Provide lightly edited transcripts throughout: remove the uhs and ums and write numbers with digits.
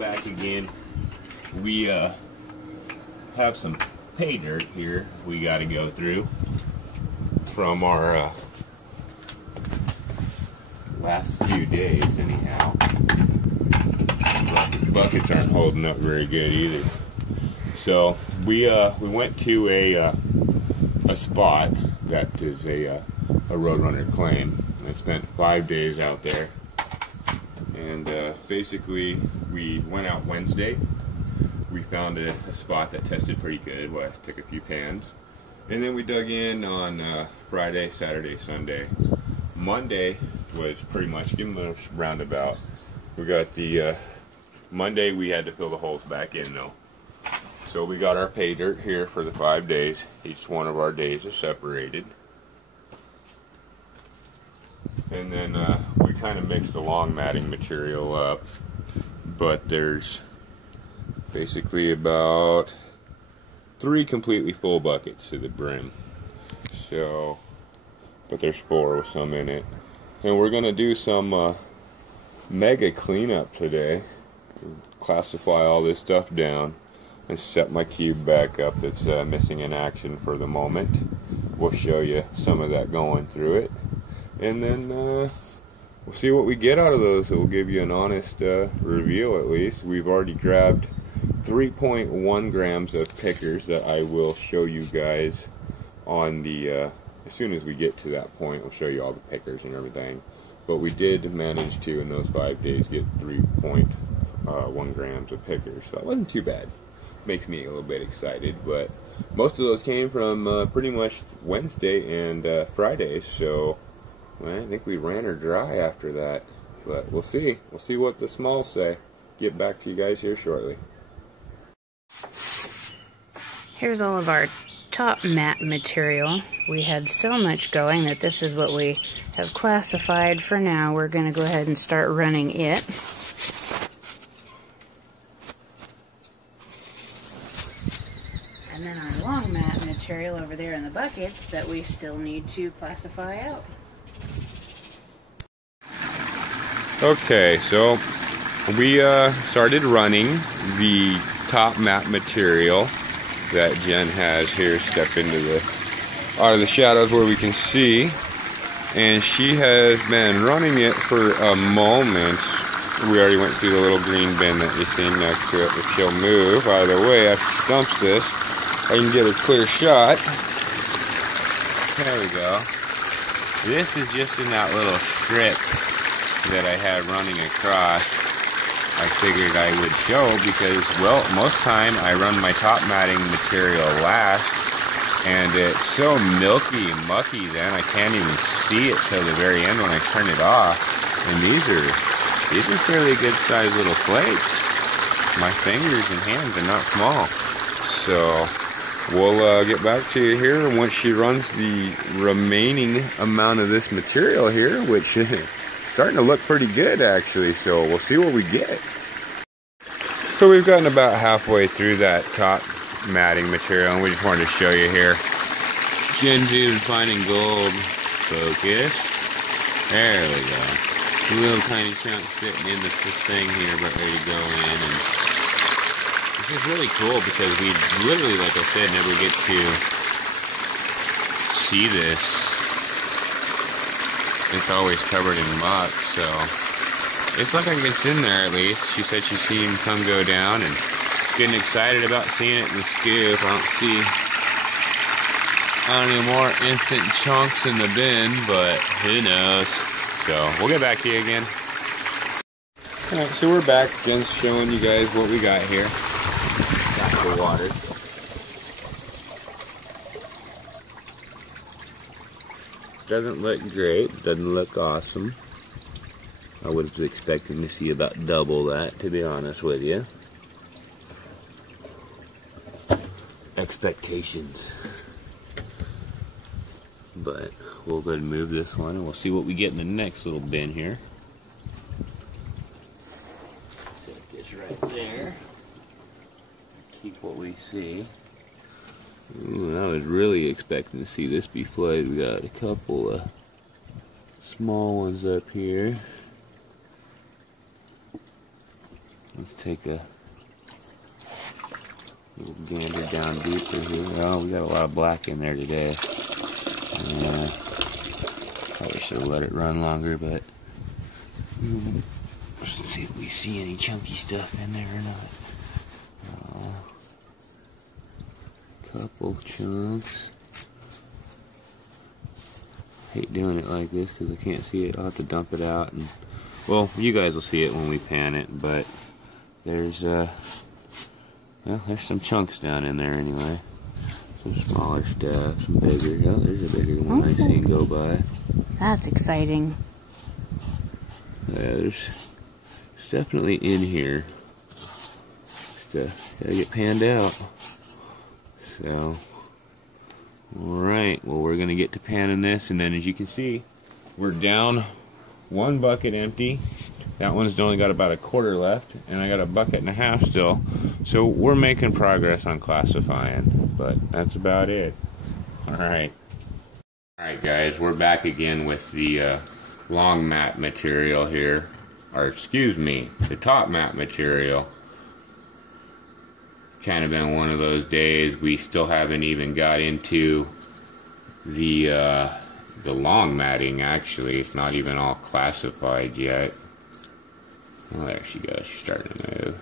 back again. We have some pay dirt here we got to go through from our last few days anyhow. Buckets aren't holding up very good either. So we went to a spot that is a Roadrunner claim. I spent 5 days out there, and basically we went out Wednesday. We found a spot that tested pretty good. Well, I took a few pans, and then we dug in on Friday, Saturday, Sunday. Monday was pretty much, give them a roundabout. We got the Monday we had to fill the holes back in though. So we got our pay dirt here for the 5 days. Each one of our days is separated. And then we kind of mixed the long matting material up. But there's basically about 3 completely full buckets to the brim. So, but there's 4 with some in it. And we're going to do some mega cleanup today. Classify all this stuff down and set my cube back up that's missing in action for the moment. We'll show you some of that going through it, and then we'll see what we get out of those. It will give you an honest review. At least we've already grabbed 3.1 grams of pickers that I will show you guys on the as soon as we get to that point. We'll show you all the pickers and everything, but we did manage to in those 5 days get 3.1 grams of pickers, so that wasn't too bad. Makes me a little bit excited, but most of those came from pretty much Wednesday and Friday, so well, I think we ran her dry after that, but we'll see what the smalls say. Get back to you guys here shortly. Here's all of our top mat material. We had so much going that this is what we have classified for now. We're going to go ahead and start running it. And then our long mat material over there in the buckets that we still need to classify out. Okay, so we started running the top mat material that Jen has here. Step into the out of the shadows where we can see, and she has been running it for a moment. We already went through the little green bin that you see next to it, but she'll move out of the way after she dumps this. I can get a clear shot. There we go. This is just in that little strip that I had running across. I figured I would show because, well, most time I run my top matting material last, and it's so milky and mucky then I can't even see it till the very end when I turn it off. And these are fairly good sized little flakes. My fingers and hands are not small. So we'll get back to you here once she runs the remaining amount of this material here, which is starting to look pretty good actually, so we'll see what we get. So we've gotten about halfway through that top matting material, and we just wanted to show you here. Jen's even finding gold. Focus. There we go. A little tiny chunk sitting in this thing here, but ready to go in. And this is really cool because we literally, like I said, never get to see this. It's always covered in muck, so it's looking like it's in there at least. She said she's seen some go down and getting excited about seeing it in the scoop. I don't see any more instant chunks in the bin, but who knows. So we'll get back to you again. Alright, so we're back. Jen's showing you guys what we got here. Got the water. Doesn't look great, doesn't look awesome. I was expecting to see about double that, to be honest with you. Expectations. But we'll go ahead and move this one and we'll see what we get in the next little bin here. Set this right there. Keep what we see. Ooh, I was really expecting to see this be flooded. We got a couple of small ones up here. Let's take a little gander down deeper here. Oh, we got a lot of black in there today. Probably should have let it run longer, but let's see if we see any chunky stuff in there or not. Couple chunks. Hate doing it like this because I can't see it. I'll have to dump it out, and well, you guys will see it when we pan it. But there's well, there's some chunks down in there anyway. Some smaller stuff, some bigger. Oh, there's a bigger one I seen go by. That's exciting. Yeah, there's definitely in here stuff. Gotta get panned out. So, alright, well, we're gonna get to panning this, and then as you can see, we're down one bucket empty. That one's only got about a quarter left, and I got a bucket and a half still. So we're making progress on classifying, but that's about it. Alright. Alright guys, we're back again with the long mat material here. Or excuse me, the top mat material. Kind of been one of those days. We still haven't even got into the long matting. Actually, it's not even all classified yet. Oh, there she goes. She's starting to move.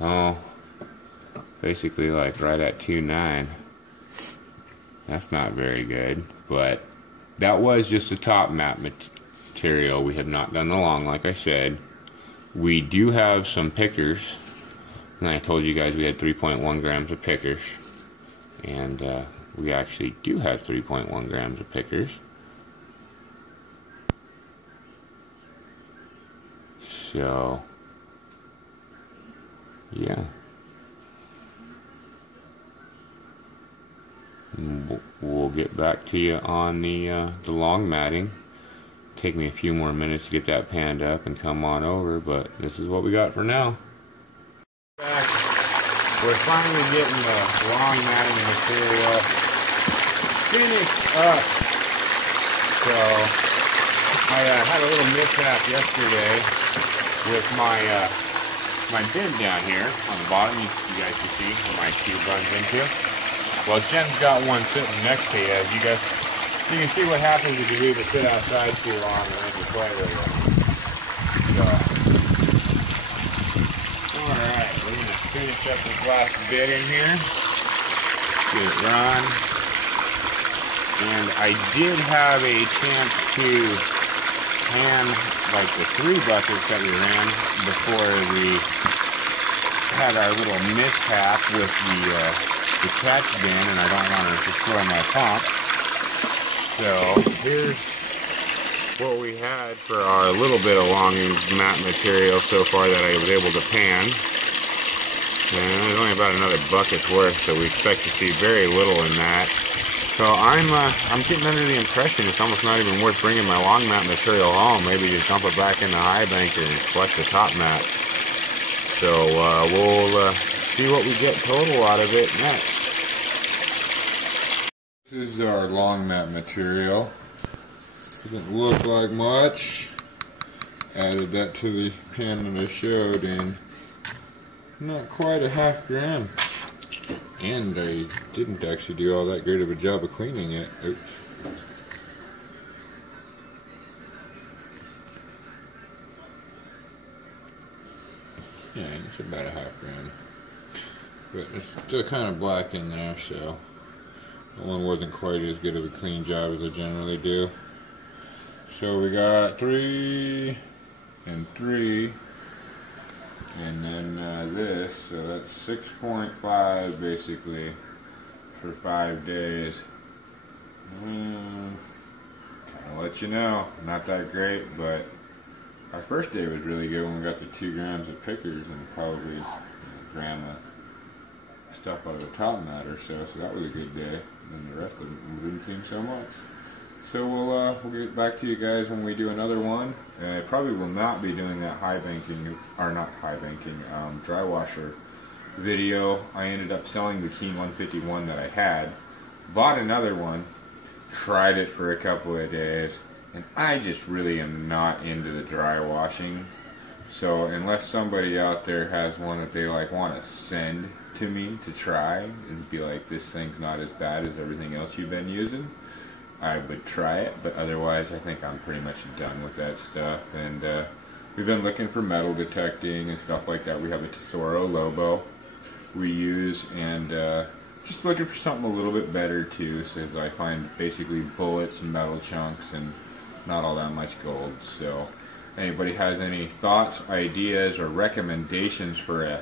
Oh, basically like right at 2.9. That's not very good, but that was just the top mat material. We have not done the long, like I said. We do have some pickers, and I told you guys we had 3.1 grams of pickers, and we actually do have 3.1 grams of pickers. So, yeah. We'll get back to you on the long matting. Take me a few more minutes to get that panned up and come on over, but this is what we got for now. Back. We're finally getting the long matting material finished up. So I had a little mishap yesterday with my bin down here on the bottom. You guys can see where my cube runs into. Well, Jen's got one sitting next to you. As you can see what happens if you leave it sit outside too long and then you play with it. So, alright, we're going to finish up this last bit in here. Get it run. And I did have a chance to pan like the 3 buckets that we ran before we had our little mishap with the catch bin, and I don't want to destroy my pump. So here's what we had for our little bit of long mat material so far that I was able to pan. And there's only about another bucket's worth, so we expect to see very little in that. So I'm getting under the impression it's almost not even worth bringing my long mat material home. Maybe just dump it back in the high banker and collect the top mat. So we'll see what we get total out of it next. This is our long mat material. Doesn't look like much. Added that to the pan that I showed, and not quite a half gram. And I didn't actually do all that great of a job of cleaning it. Oops. Yeah, it's about a half gram. But it's still kind of black in there, so that one wasn't quite as good of a clean job as I generally do. So we got 3 and 3. And then this, so that's 6.5 basically for 5 days. Kind of let you know, not that great, but our first day was really good when we got the 2 grams of pickers and probably a gram of stuff out of the top mat or so. So that was a good day. And then the rest of them didn't seem so much. So we'll get back to you guys when we do another one. I probably will not be doing that dry washer video. I ended up selling the Keen 151 that I had. Bought another one. Tried it for a couple of days. and I just really am not into the dry washing. So unless somebody out there has one that they like want to send to me to try and be like, this thing's not as bad as everything else you've been using, I would try it. But otherwise, I think I'm pretty much done with that stuff. And we've been looking for metal detecting and stuff like that. We have a Tesoro Lobo we use, and just looking for something a little bit better too, since I find basically bullets and metal chunks and not all that much gold. So anybody has any thoughts, ideas, or recommendations for a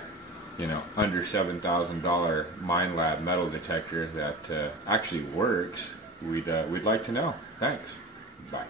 under $7,000 Mine Lab metal detector that actually works, we'd like to know. Thanks. Bye.